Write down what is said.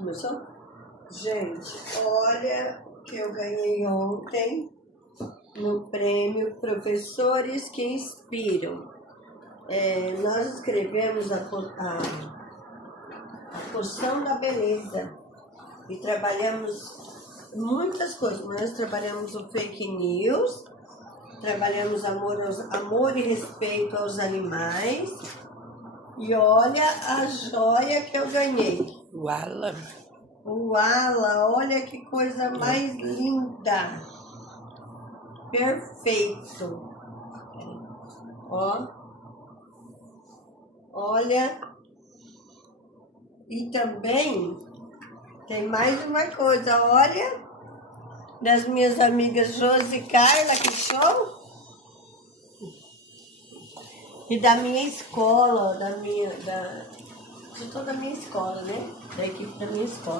Começou? Gente, olha o que eu ganhei ontem no prêmio Professores que Inspiram. Nós escrevemos a poção da beleza e trabalhamos muitas coisas. Nós trabalhamos o fake news, trabalhamos amor e respeito aos animais. E olha a joia que eu ganhei. Uala. Uala, olha que coisa mais linda. Perfeito. Ó. Olha. E também tem mais uma coisa, olha. Das minhas amigas Josi e Carla, que show. E da minha escola, de toda a minha escola, né? Da equipe da minha escola.